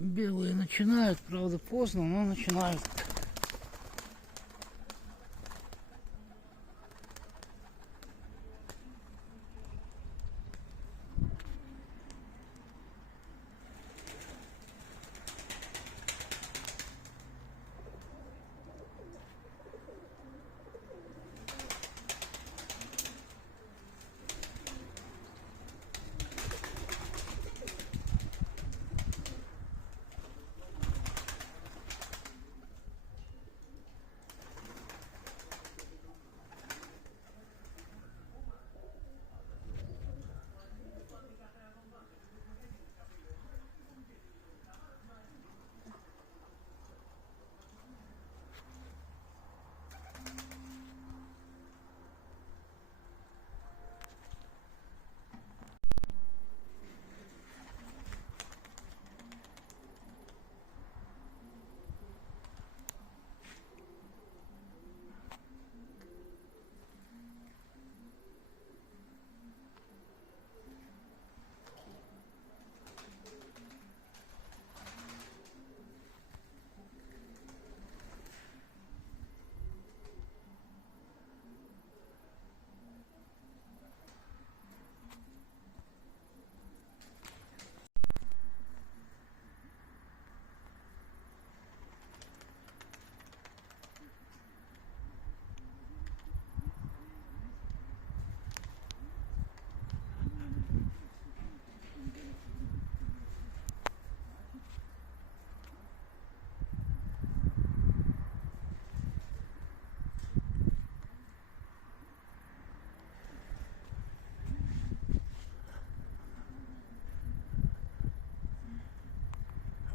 Белые начинают, правда, поздно, но начинают.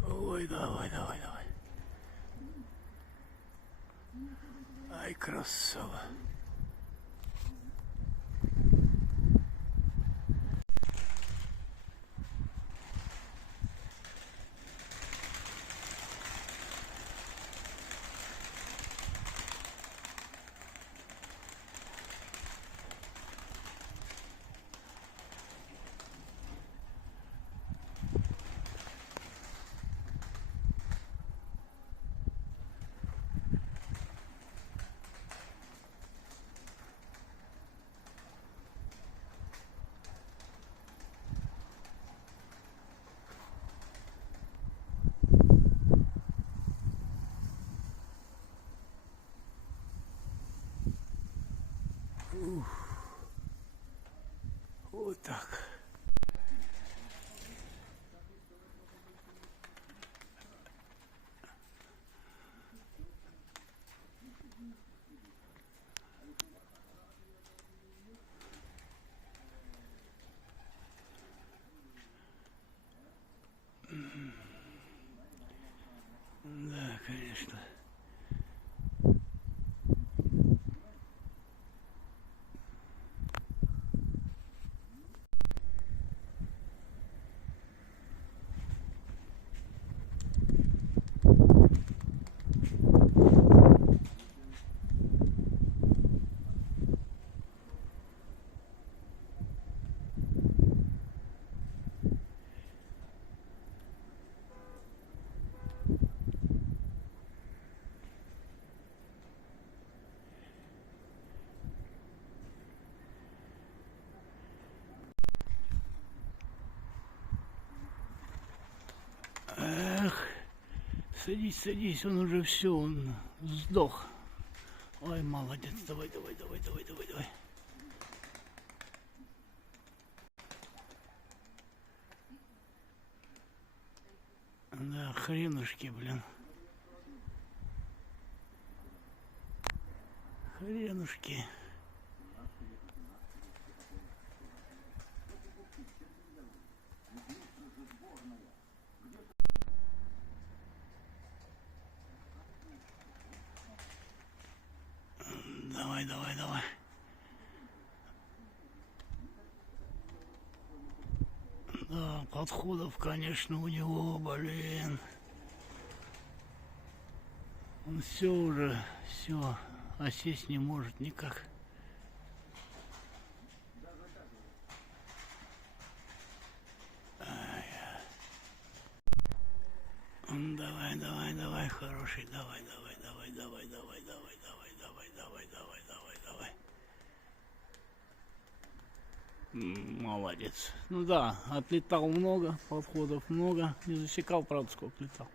Ой, давай, давай, давай. Ай, красава. Вот так. Да, конечно. Эх, садись, садись, он уже все, он сдох. Ой, молодец, давай, давай, давай, давай, давай, давай. Да, хренушки, блин. Хренушки. Давай, давай, давай. Да, подходов, конечно, у него, блин. Он все уже, все, осесть не может никак. Давай, давай, давай, хороший, давай, давай, давай, давай, давай, давай, давай, давай, давай, давай, давай, давай. Молодец. Ну да, отлетал много, подходов много. Не засекал, правда, сколько летал.